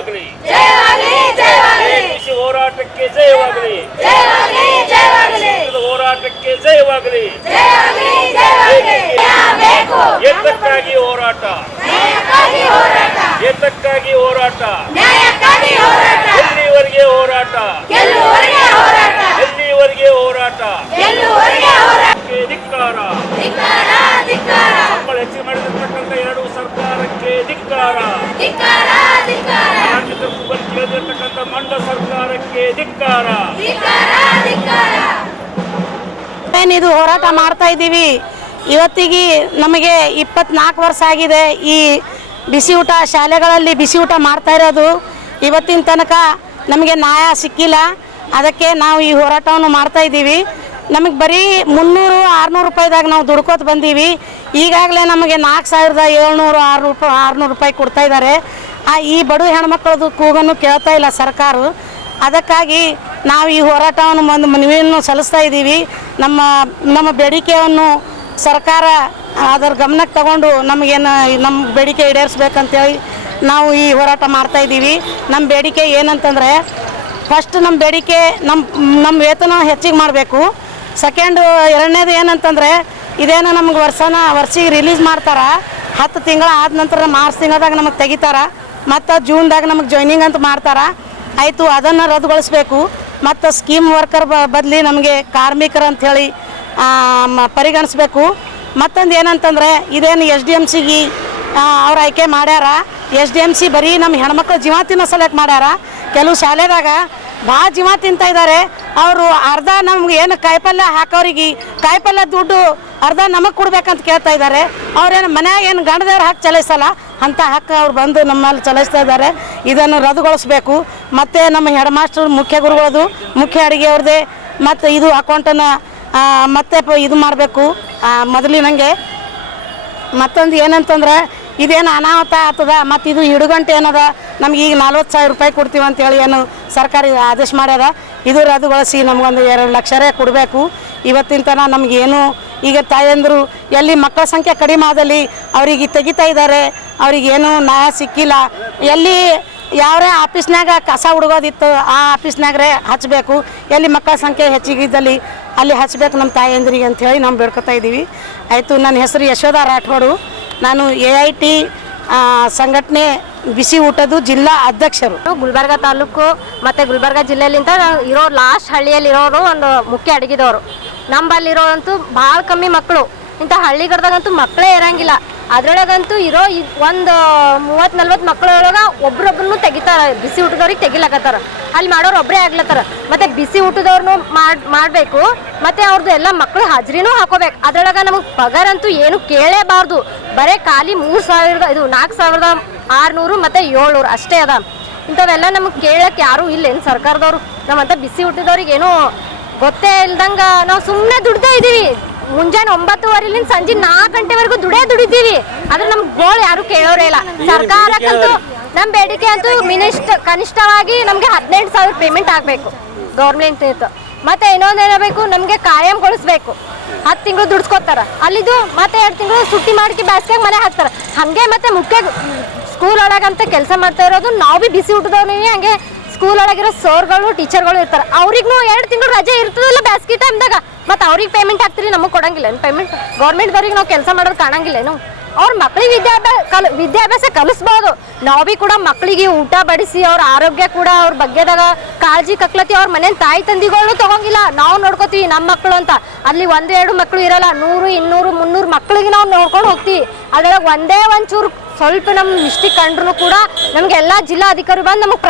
ಜಯವಾಗಲಿ, ಬಿಸಿ ಹೋರಾಟಕ್ಕೆ ಜಯವಾಗಲಿ, ಹೋರಾಟಕ್ಕೆ ಜಯವಾಗಲಿ. ಏತಕ್ಕಾಗಿ ಹೋರಾಟ, ಏತಕ್ಕಾಗಿ ಹೋರಾಟ, ಎಲ್ಲಿವರೆಗೆ ಹೋರಾಟ, ಎಲ್ಲಿವರೆಗೆ ಹೋರಾಟ. ಧಿಕ್ಕಾರ, ಸಂಬಳ ಹೆಚ್ಚಿಗೆ ಮಾಡಿರ್ತಕ್ಕಂಥ ಎರಡು ಸರ್ಕಾರಕ್ಕೆ ಧಿಕ್ಕಾರ, ಕೇಳಿರ್ತಕ್ಕಂಥ ಮಂಡ ಸರ್ಕಾರಕ್ಕೆ ಧಿಕ್ಕಾರ. ಏನಿದು ಹೋರಾಟ ಮಾಡ್ತಾ ಇದ್ದೀವಿ. ಇವತ್ತಿಗೆ ನಮಗೆ 24 ವರ್ಷ ಆಗಿದೆ ಈ ಬಿಸಿ ಊಟ ಶಾಲೆಗಳಲ್ಲಿ ಬಿಸಿ ಊಟ ಮಾಡ್ತಾ ಇರೋದು. ಇವತ್ತಿನ ತನಕ ನಮಗೆ ನ್ಯಾಯ ಸಿಕ್ಕಿಲ್ಲ. ಅದಕ್ಕೆ ನಾವು ಈ ಹೋರಾಟವನ್ನು ಮಾಡ್ತಾ ಇದ್ದೀವಿ. ನಮಗೆ ಬರೀ 300-600 ರೂಪಾಯಿದಾಗ ನಾವು ದುಡ್ಕೋತ ಬಂದೀವಿ. ಈಗಾಗಲೇ ನಮಗೆ 4700-600 ರೂಪಾಯಿ ಕೊಡ್ತಾ ಇದ್ದಾರೆ. ಈ ಬಡ ಹೆಣ್ಮಕ್ಳದ್ದು ಕೂಗನ್ನು ಕೇಳ್ತಾ ಇಲ್ಲ ಸರ್ಕಾರ. ಅದಕ್ಕಾಗಿ ನಾವು ಈ ಹೋರಾಟವನ್ನು ಒಂದು ಮನವಿಯನ್ನು ಸಲ್ಲಿಸ್ತಾ ಇದ್ದೀವಿ. ನಮ್ಮ ಬೇಡಿಕೆಯನ್ನು ಸರ್ಕಾರ ಅದರ ಗಮನಕ್ಕೆ ತಗೊಂಡು ನಮ್ಮ ಬೇಡಿಕೆ ಈಡೇರಿಸ್ಬೇಕಂತೇಳಿ ನಾವು ಈ ಹೋರಾಟ ಮಾಡ್ತಾ ಇದ್ದೀವಿ. ನಮ್ಮ ಬೇಡಿಕೆ ಏನಂತಂದರೆ, ಫಸ್ಟ್ ನಮ್ಮ ಬೇಡಿಕೆ ನಮ್ಮ ವೇತನ ಹೆಚ್ಚಿಗೆ ಮಾಡಬೇಕು. ಸೆಕೆಂಡು ಎರಡನೇದು ಏನಂತಂದರೆ, ಇದೇನು ನಮ್ಗೆ ವರ್ಷಿಗೆ ರಿಲೀಸ್ ಮಾಡ್ತಾರೆ. 10 ತಿಂಗಳ ಆದ ನಂತರ ಮಾರ್ಚ್ ತಿಂಗಳದಾಗ ನಮಗೆ ತೆಗಿತಾರೆ. ಮತ್ತು ಜೂನ್ದಾಗ ನಮಗೆ ಜಾಯ್ನಿಂಗ್ ಅಂತ ಮಾಡ್ತಾರೆ. ಆಯಿತು, ಅದನ್ನು ರದ್ದುಗೊಳಿಸ್ಬೇಕು. ಮತ್ತು ಸ್ಕೀಮ್ ವರ್ಕರ್ ಬದಲಿ ನಮಗೆ ಕಾರ್ಮಿಕರು ಅಂಥೇಳಿ ಪರಿಗಣಿಸ್ಬೇಕು. ಮತ್ತೊಂದು ಏನಂತಂದರೆ, ಇದೇನು SDMCಗೆ ಅವ್ರು ಆಯ್ಕೆ ಮಾಡ್ಯಾರ. SDMC ಬರೀ ನಮ್ಮ ಹೆಣ್ಮಕ್ಳು ಜೀವ ತಿನ್ನೋ ಸಲಕ್ಕೆ ಮಾಡ್ಯಾರ. ಕೆಲವು ಶಾಲೆದಾಗ ಭಾಳ ಜೀವ ತಿಂತಾ ಇದ್ದಾರೆ. ಅವರು ಅರ್ಧ ನಮ್ಗೆ ಏನು ಕಾಯಿಪಲ್ಯ ಹಾಕೋರಿಗೆ ಕಾಯಿಪಲ್ಯ ದುಡ್ಡು ಅರ್ಧ ನಮಗೆ ಕೊಡ್ಬೇಕಂತ ಕೇಳ್ತಾ ಇದ್ದಾರೆ. ಅವ್ರೇನು ಮನ್ಯಾಗ ಏನು ಗಂಡದವ್ರು ಹಾಕಿ ಚಲಾಯಿಸಲ್ಲ ಅಂಥ ಹಕ್ಕು ಅವ್ರು ಬಂದು ನಮ್ಮಲ್ಲಿ ಚಲಾಯಿಸ್ತಾ ಇದ್ದಾರೆ. ಇದನ್ನು ರದ್ದುಗೊಳಿಸ್ಬೇಕು. ಮತ್ತು ನಮ್ಮ ಹೆಡ್ ಮಾಸ್ಟರ್ ಮುಖ್ಯ ಗುರುಗಳದು ಮುಖ್ಯ ಅಡುಗೆಯವ್ರದ್ದೇ ಮತ್ತು ಇದು ಅಕೌಂಟನ್ನು ಮತ್ತೆ ಇದು ಮಾಡಬೇಕು ಮೊದಲಿನಂಗೆ. ಮತ್ತೊಂದು ಏನಂತಂದ್ರೆ, ಇದೇನು ಅನಾಹುತ ಆಗ್ತದ ಮತ್ತು ಇದು ಹಿಡುಗಂಟೆ ಏನದ ನಮ್ಗೆ ಈಗ 40,000 ರೂಪಾಯಿ ಕೊಡ್ತೀವಿ ಅಂತೇಳಿ ಏನು ಸರ್ಕಾರ ಆದೇಶ ಮಾಡ್ಯದ. ಇದು ರದ್ದುಗೊಳಿಸಿ ನಮಗೊಂದು 2 ಲಕ್ಷ ಕೊಡಬೇಕು. ಇವತ್ತಿನ ತನಕ ನಮಗೇನು ಈಗ ತಾಯಂದರು ಎಲ್ಲಿ ಮಕ್ಕಳ ಸಂಖ್ಯೆ ಕಡಿಮೆ ಆದಲ್ಲಿ ಅವ್ರಿಗೆ ತೆಗಿತಾ ಇದ್ದಾರೆ. ಅವ್ರಿಗೇನು ನ್ಯಾಯ ಸಿಕ್ಕಿಲ್ಲ. ಎಲ್ಲಿ ಯಾವ್ರೇ ಆಫೀಸ್ನಾಗ ಕಸ ಹುಡುಗೋದಿತ್ತು ಆ ಆಫೀಸ್ನಾಗ್ರೆ ಹಚ್ಚಬೇಕು. ಎಲ್ಲಿ ಮಕ್ಕಳ ಸಂಖ್ಯೆ ಹೆಚ್ಚಿಗಿದ್ದಲ್ಲಿ ಅಲ್ಲಿ ಹಚ್ಚಬೇಕು ನಮ್ಮ ತಾಯಂದ್ರಿಗೆ ಅಂಥೇಳಿ ನಾವು ಬೇಡ್ಕೊತಾ ಇದ್ದೀವಿ. ಆಯಿತು, ನನ್ನ ಹೆಸರು ಯಶೋಧ ರಾಠೋಡು. ನಾನು AIT ಸಂಘಟನೆ ಬಿಸಿ ಊಟದ ಜಿಲ್ಲಾ ಅಧ್ಯಕ್ಷರು. ಗುಲ್ಬರ್ಗ ತಾಲೂಕು ಮತ್ತು ಗುಲ್ಬರ್ಗ ಜಿಲ್ಲೆಯಲ್ಲಿಂದ ಇರೋ ಲಾಸ್ಟ್ ಹಳ್ಳಿಯಲ್ಲಿರೋರು ಒಂದು ಮುಖ್ಯ ಅಡುಗೆದವರು. ನಮ್ಮಲ್ಲಿರೋರಂತೂ ಭಾಳ ಕಮ್ಮಿ ಮಕ್ಕಳು. ಇಂಥ ಹಳ್ಳಿಗಡ್ದಾಗಂತೂ ಮಕ್ಕಳೇ ಇರೋಂಗಿಲ್ಲ. ಅದರೊಳಗಂತೂ ಇರೋ ಒಂದು 30-40 ಮಕ್ಕಳೊಳಗೆ ಒಬ್ರೊಬ್ಬರನ್ನು ತೆಗಿತಾರೆ. ಬಿಸಿ ಊಟದವ್ರಿಗೆ ತೆಗಿಲಕತ್ತಾರ. ಅಲ್ಲಿ ಮಾಡೋರು ಒಬ್ಬರೇ ಆಗ್ಲತ್ತಾರ. ಮತ್ತು ಬಿಸಿ ಊಟದವ್ರನ್ನೂ ಮಾಡಬೇಕು. ಮತ್ತು ಅವ್ರದ್ದು ಎಲ್ಲ ಮಕ್ಕಳು ಹಾಜರಿನೂ ಹಾಕೋಬೇಕು. ಅದರೊಳಗೆ ನಮಗೆ ಪಗಾರ ಅಂತೂ ಏನು ಕೇಳೇಬಾರ್ದು. ಬರೀ ಖಾಲಿ 4,600 ಮತ್ತು 700 ಅಷ್ಟೇ ಅದ. ಇಂಥವೆಲ್ಲ ನಮಗೆ ಕೇಳಕ್ಕೆ ಯಾರೂ ಇಲ್ಲೇನು ಸರ್ಕಾರದವರು. ನಮ್ಮಂಥ ಬಿಸಿ ಊಟದವ್ರಿಗೆ ಏನೂ ಗೊತ್ತೇ ಇಲ್ದಂಗೆ ನಾವು ಸುಮ್ಮನೆ ದುಡ್ದೇ ಇದ್ದೀವಿ. ಮುಂಜಾನೆ 9:15 ಸಂಜೆ 4 ಗಂಟೆವರೆಗೂ ದುಡಿದೀವಿ. ಆದ್ರೆ ನಮ್ಗೆ ಗೋಳು ಯಾರು ಕೇಳೋರೇ ಇಲ್ಲ. ಸರ್ಕಾರಕ್ಕಂತೂ ನಮ್ಮ ಬೇಡಿಕೆ ಅಂತೂ ಕನಿಷ್ಠವಾಗಿ ನಮಗೆ 18,000 ಪೇಮೆಂಟ್ ಆಗಬೇಕು ಗೌರ್ಮೆಂಟ್ ಇತ್ತು. ಮತ್ತೆ ಇನ್ನೊಂದು ಏನಾಗಬೇಕು, ನಮಗೆ ಕಾಯಂಗೊಳಿಸ್ಬೇಕು. 10 ತಿಂಗಳು ದುಡ್ಸ್ಕೊತಾರ. ಅಲ್ಲಿದು ಮತ್ತೆ 2 ತಿಂಗಳು ಸುಟ್ಟಿ ಮಾಡಿ ಬ್ಯಾಸ್ಗ್ಯಾಗ ಮನೆ ಹಾಕ್ತಾರೆ. ಹಾಗೆ ಮತ್ತೆ ಮುಖ್ಯ ಸ್ಕೂಲ್ ಒಳಗಂತ ಕೆಲಸ ಮಾಡ್ತಾ ಇರೋದು ನಾವು ಭೀ ಬಿಸಿ ಊಟದವ್ರಿಗೆ. ಹಂಗೆ ಸ್ಕೂಲ್ ಒಳಗಿರೋ ಸರ್ಗಳು ಟೀಚರ್ಗಳು ಇರ್ತಾರೆ. ಅವ್ರಿಗೂ 2 ತಿಂಗಳು ರಜೆ ಇರ್ತದಲ್ಲ ಬ್ಯಾಸ್ಗಿ ಟೈಮ್ದಾಗ. ಮತ್ತು ಅವ್ರಿಗೆ ಪೇಮೆಂಟ್ ಹಾಕ್ತೀರಿ, ನಮಗೆ ಕೊಡಂಗಿಲ್ಲ ಪೇಮೆಂಟ್. ಗೌರ್ಮೆಂಟ್ದವ್ರಿಗೆ ನಾವು ಕೆಲಸ ಮಾಡೋದು ಕಾಣಂಗಿಲ್ಲೇನು? ಅವ್ರ ಮಕ್ಕಳಿಗೆ ವಿದ್ಯಾಭ್ಯಾಸ ಕಲಿಸ್ಬೋದು. ನಾವು ಭೀ ಕೂಡ ಮಕ್ಕಳಿಗೆ ಊಟ ಬಡಿಸಿ ಅವ್ರ ಆರೋಗ್ಯ ಕೂಡ ಅವ್ರ ಬಗ್ಗೆದಾಗ ಕಾಳಜಿ ಕಕ್ಲತಿ. ಅವ್ರ ಮನೆ ತಾಯಿ ತಂದಿಗಳು ತಗೊಂಗಿಲ್ಲ, ನಾವು ನೋಡ್ಕೋತೀವಿ ನಮ್ಮ ಮಕ್ಕಳು ಅಂತ. ಅಲ್ಲಿ 1-2 ಮಕ್ಕಳು ಇರಲ್ಲ, 100-200-300 ಮಕ್ಕಳಿಗೆ ನಾವು ನೋಡ್ಕೊಂಡು ಹೋಗ್ತೀವಿ. ಅದ್ರೊಳಗೆ ಒಂದೇ ಒಂಚೂರು ಸ್ವಲ್ಪ ನಮ್ಮ ಮಿಸ್ಟೇಕ್ ಕಂಡ್ರು ಕೂಡ ನಮಗೆಲ್ಲ ಜಿಲ್ಲಾ ಅಧಿಕಾರಿ ಬಂದು ನಮಗೆ